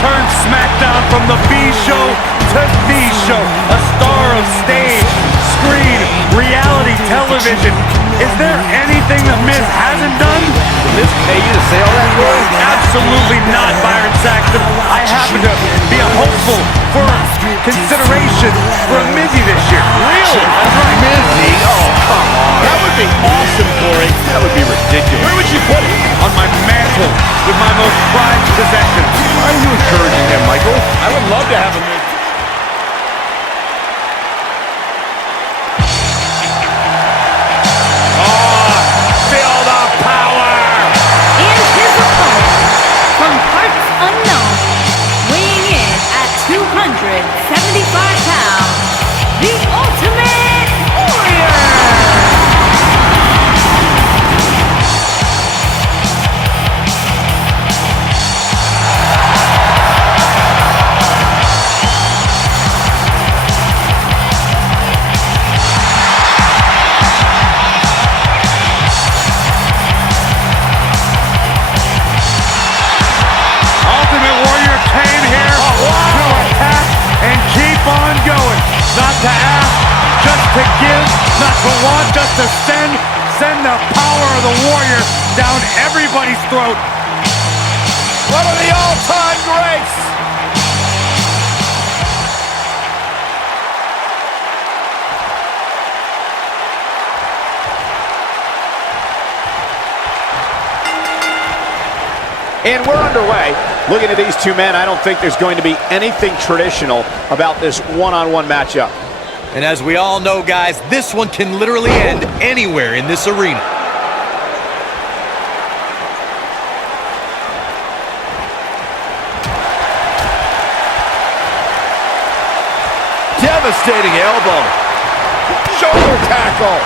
turned SmackDown from the B-Show to the show. A star of stage, screen, reality television. Is there anything The Miz hasn't done? Did Miz pay you to say all that, Corey? Absolutely not, Byron Saxton. I happen to be a hopeful for consideration for a Mizzy this year. Really? That's right. Mizzy? Oh, come on. That would be awesome, Corey. That would be ridiculous. Where would you put it? On my mantle with my most prized possession. Why are you encouraging him, Michael? I would love to have a Miz. To give, not to want, just to send the power of the Warrior down everybody's throat. One of the all-time greats. And we're underway. Looking at these two men, I don't think there's going to be anything traditional about this one-on-one matchup. And as we all know, guys, this one can literally end anywhere in this arena. Devastating elbow. Shoulder tackle.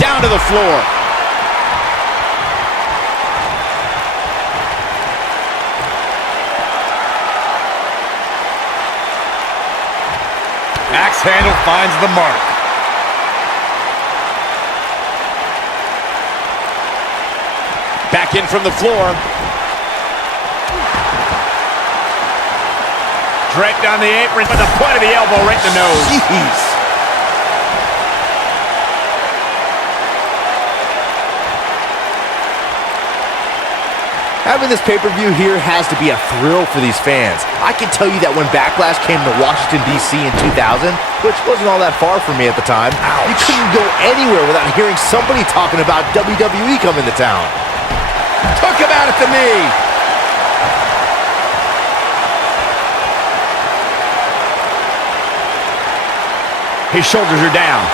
Down to the floor. Axe handle finds the mark. Back in from the floor. Draped on the apron, but the point of the elbow right in the nose. Jeez. Having this pay-per-view here has to be a thrill for these fans. I can tell you that when Backlash came to Washington, D.C. in 2000, which wasn't all that far from me at the time, you couldn't go anywhere without hearing somebody talking about WWE coming to town. Took him out at the knee. His shoulders are down.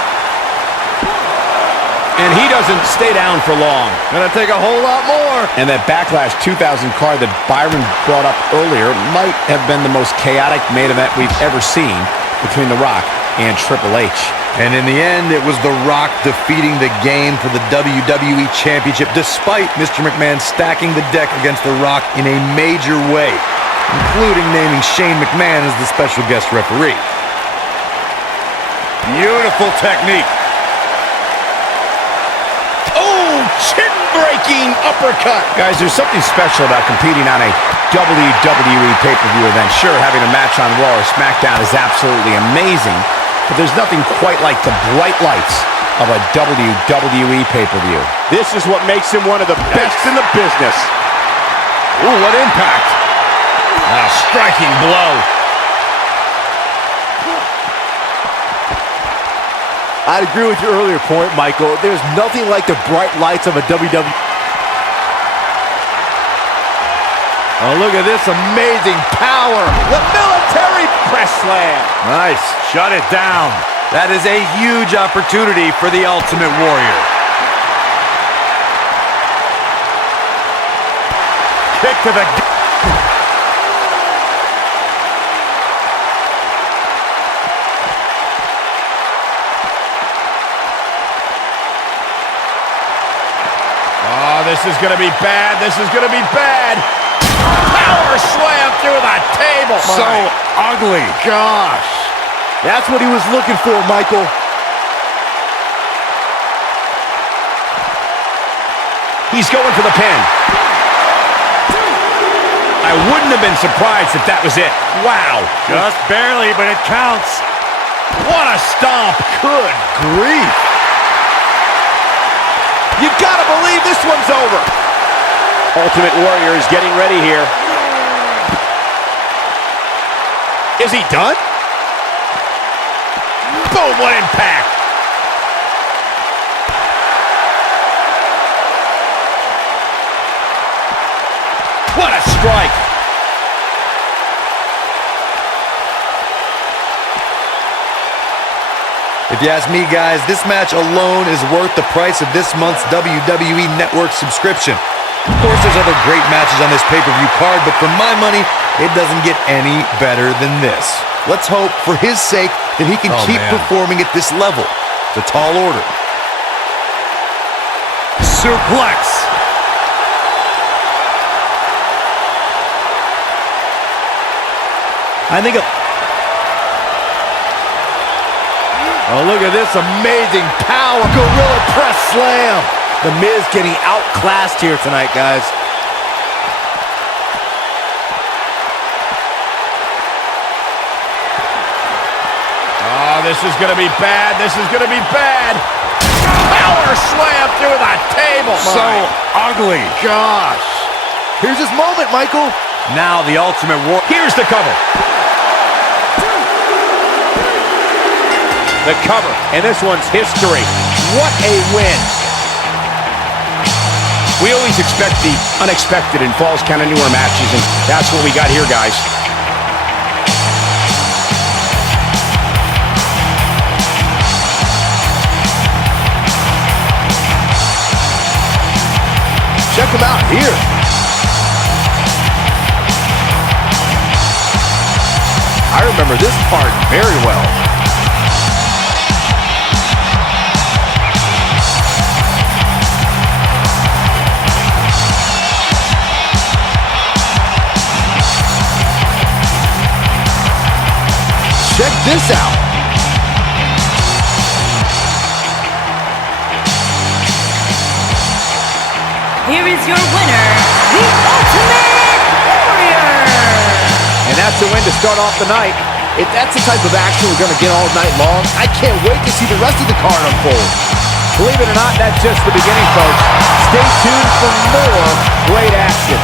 And he doesn't stay down for long. Gonna take a whole lot more. And that Backlash 2000 card that Byron brought up earlier might have been the most chaotic main event we've ever seen between The Rock and Triple H. And in the end, it was The Rock defeating the game for the WWE Championship, despite Mr. McMahon stacking the deck against The Rock in a major way, including naming Shane McMahon as the special guest referee. Beautiful technique. Chin-breaking uppercut. Guys, there's something special about competing on a WWE pay-per-view event. Sure, having a match on Raw or SmackDown is absolutely amazing, but there's nothing quite like the bright lights of a WWE pay-per-view. This is what makes him one of the best in the business. Ooh, what impact. A striking blow. I'd agree with your earlier point, Michael. There's nothing like the bright lights of a WWE. Oh, look at this amazing power. The military press slam. Nice. Shut it down. That is a huge opportunity for the Ultimate Warrior. Kick to the... This is going to be bad. This is going to be bad. Power slam through the table. So ugly. Gosh. That's what he was looking for, Michael. He's going for the pin. I wouldn't have been surprised if that was it. Wow. Just barely, but it counts. What a stomp. Good grief. You gotta believe this one's over. Ultimate Warrior is getting ready here. Is he done? Boom, what impact. What a strike. If you ask me, guys, this match alone is worth the price of this month's WWE Network subscription. Of course, there's other great matches on this pay-per-view card, but for my money, it doesn't get any better than this. Let's hope, for his sake, that he can keep performing at this level. It's a tall order. Suplex. I think oh, look at this amazing power. Gorilla press slam. The Miz getting outclassed here tonight, guys. Oh, this is going to be bad. This is going to be bad. Power slam through the table. So ugly. Gosh. Here's his moment, Michael. Now the Ultimate War. Here's the cover. The cover, and this one's history. What a win. We always expect the unexpected in Falls Count Anywhere matches, and that's what we got here, guys. Check him out here. I remember this part very well. Check this out. Here is your winner, the Ultimate Warrior. And that's a win to start off the night. If that's the type of action we're going to get all night long, I can't wait to see the rest of the card unfold. Believe it or not, that's just the beginning, folks. Stay tuned for more great action.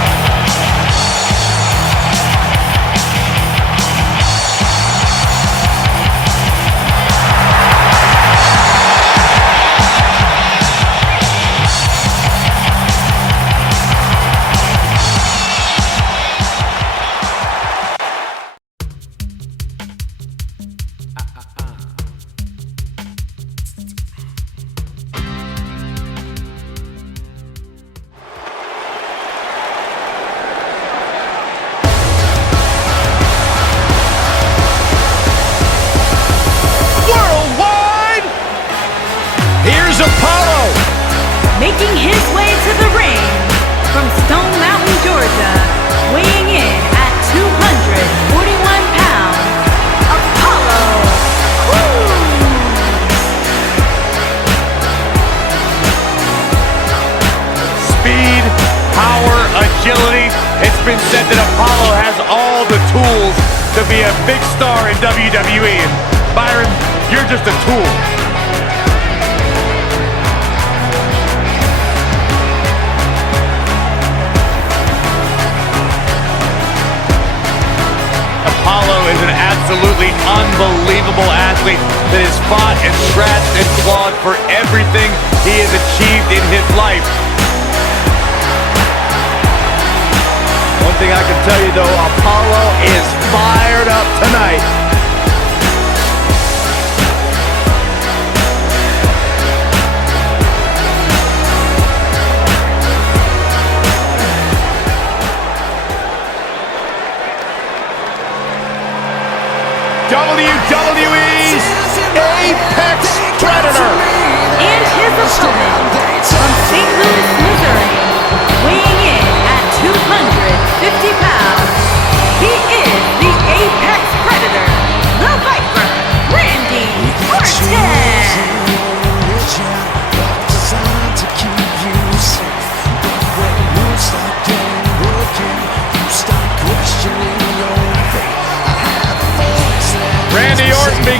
Making his way to the ring from Stone Mountain, Georgia, weighing in at 241 pounds, Apollo Crews. Speed, power, agility. It's been said that Apollo has all the tools to be a big star in WWE. And Byron, you're just a tool. Apollo is an absolutely unbelievable athlete that has fought and scratched and clawed for everything he has achieved in his life. One thing I can tell you, though, Apollo is fired up tonight. WWE's Apex Predator. And his opponent from St. Louis, Missouri, weighing in at 250 pounds, he is the Apex Predator,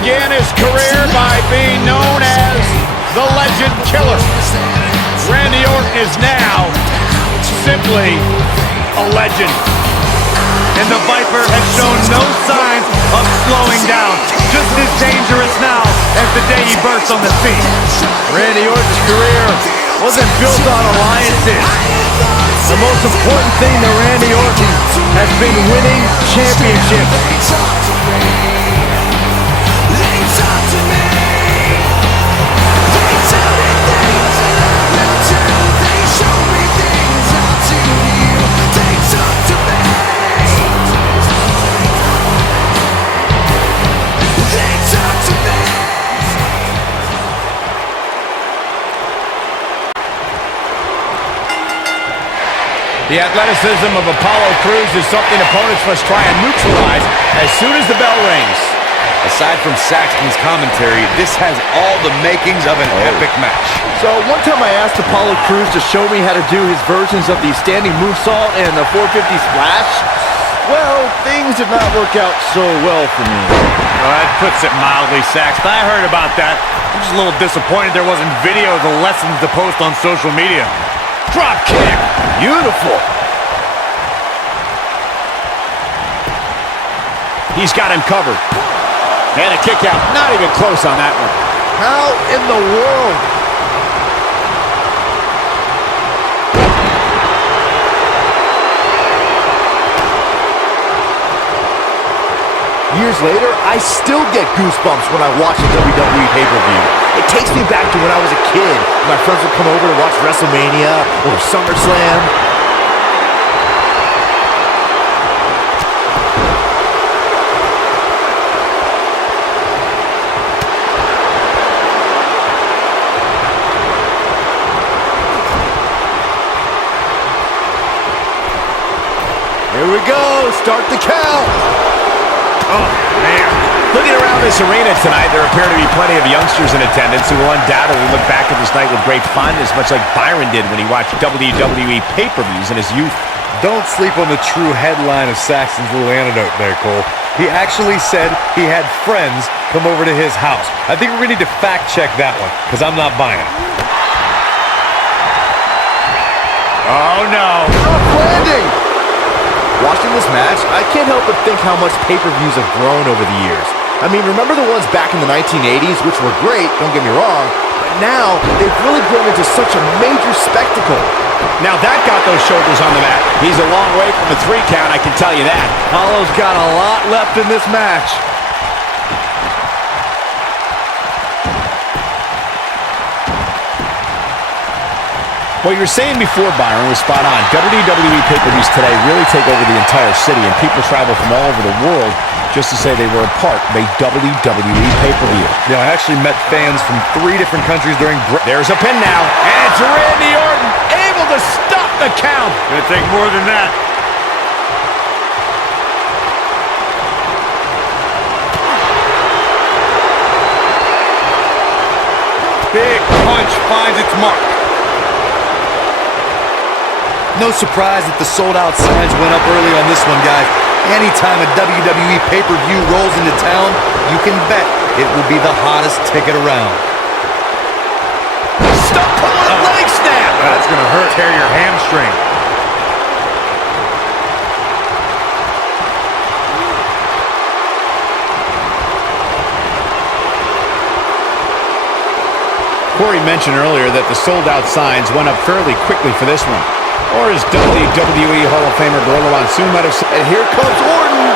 began his career by being known as the Legend Killer. Randy Orton is now simply a legend. And the Viper has shown no signs of slowing down. Just as dangerous now as the day he burst on the scene. Randy Orton's career wasn't built on alliances. The most important thing to Randy Orton has been winning championships. The athleticism of Apollo Crews is something opponents must try and neutralize as soon as the bell rings. Aside from Saxton's commentary, this has all the makings of an epic match. So one time I asked Apollo Crews to show me how to do his versions of the standing moonsault and the 450 splash. Well, things did not work out so well for me. Well, that puts it mildly, Saxton. I heard about that. I'm just a little disappointed there wasn't video of the lessons to post on social media. Drop kick. Beautiful. He's got him covered. And a kick out. Not even close on that one. How in the world? Years later, I still get goosebumps when I watch a WWE pay-per-view. It takes me back to when I was a kid. My friends would come over to watch WrestleMania or SummerSlam. Here we go. Start the count. Oh, man. Looking around this arena tonight, there appear to be plenty of youngsters in attendance who will undoubtedly look back at this night with great fondness, much like Byron did when he watched WWE pay-per-views in his youth. Don't sleep on the true headline of Saxton's little anecdote there, Cole. He actually said he had friends come over to his house. I think we're going to need to fact-check that one, because I'm not buying it. Oh, no. Rough landing. Watching this match, I can't help but think how much pay-per-views have grown over the years. I mean, remember the ones back in the 1980s, which were great, don't get me wrong, but now they've really grown into such a major spectacle. Now that got those shoulders on the mat. He's a long way from a 3 count, I can tell you that. Apollo's got a lot left in this match. What you were saying before, Byron, was spot on. WWE pay-per-views today really take over the entire city, and people travel from all over the world just to say they were a part of a WWE pay-per-view. Yeah, I actually met fans from 3 different countries during... There's a pin now, and it's Randy Orton able to stop the count. Gonna take more than that. Big punch finds its mark. No surprise that the sold-out signs went up early on this one, guys. Anytime a WWE pay-per-view rolls into town, you can bet it will be the hottest ticket around. Stop pulling a leg snap. That's gonna hurt. Tear your hamstring. Corey mentioned earlier that the sold-out signs went up fairly quickly for this one. Or as WWE Hall of Famer Gorilla Monsoon might have said, And here comes Orton.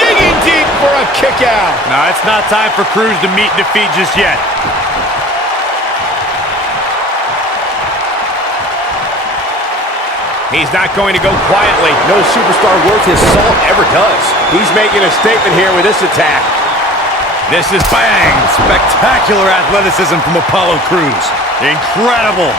digging deep for a kick out. Now, it's not time for Crews to meet defeat just yet. He's not going to go quietly. No superstar worth his salt ever does. He's making a statement here with this attack. This is bang. Spectacular athleticism from Apollo Crews. Incredible.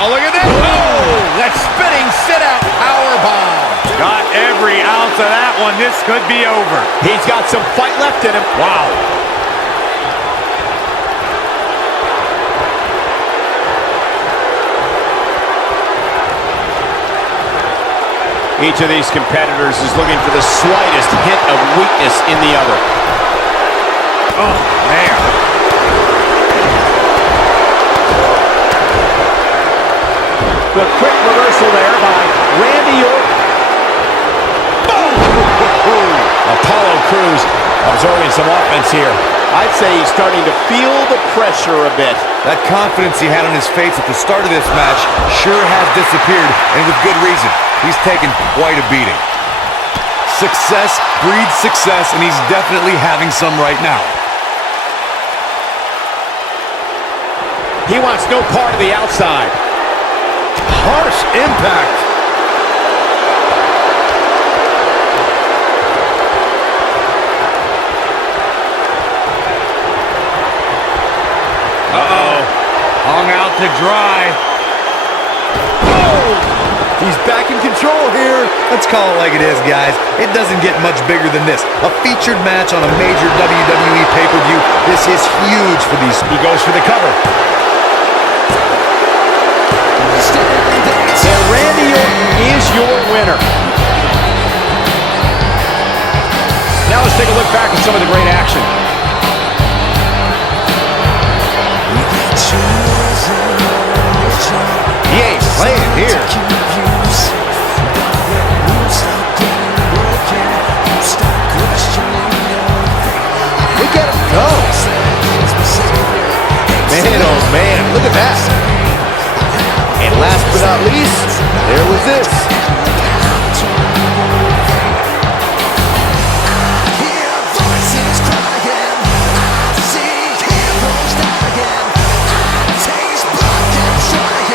Oh, look at that. Oh, that spinning sit-out powerbomb. Got every ounce of that one. This could be over. He's got some fight left in him. Wow. Each of these competitors is looking for the slightest hint of weakness in the other. Oh, man. The quick reversal there by Randy Orton. Apollo Crews absorbing some offense here. I'd say he's starting to feel the pressure a bit. That confidence he had on his face at the start of this match sure has disappeared, and with good reason. He's taken quite a beating. Success breeds success, and he's definitely having some right now. He wants no part of the outside. Harsh impact. Hung out to dry. Oh! He's back in control here. Let's call it like it is, guys. It doesn't get much bigger than this. A featured match on a major WWE pay-per-view. This is huge for these. He goes for the cover. And Randy Orton is your winner. Now let's take a look back at some of the great action. He ain't playing here. Look at him go. Man, oh man, look at that. And last but not least, there was this.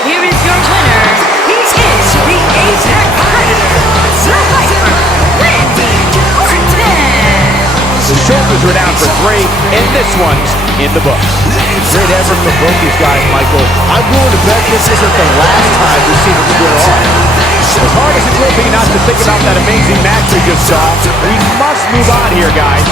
Here is your winner. He is the Apex Predator, the Viper, Randy Orton. The shoulders are down for 3, and this one's in the books. Great effort from both these guys, Michael. I'm willing to bet this isn't the last time we've seen them square off. As hard as it will be not to think about that amazing match we just saw, we must move on here, guys.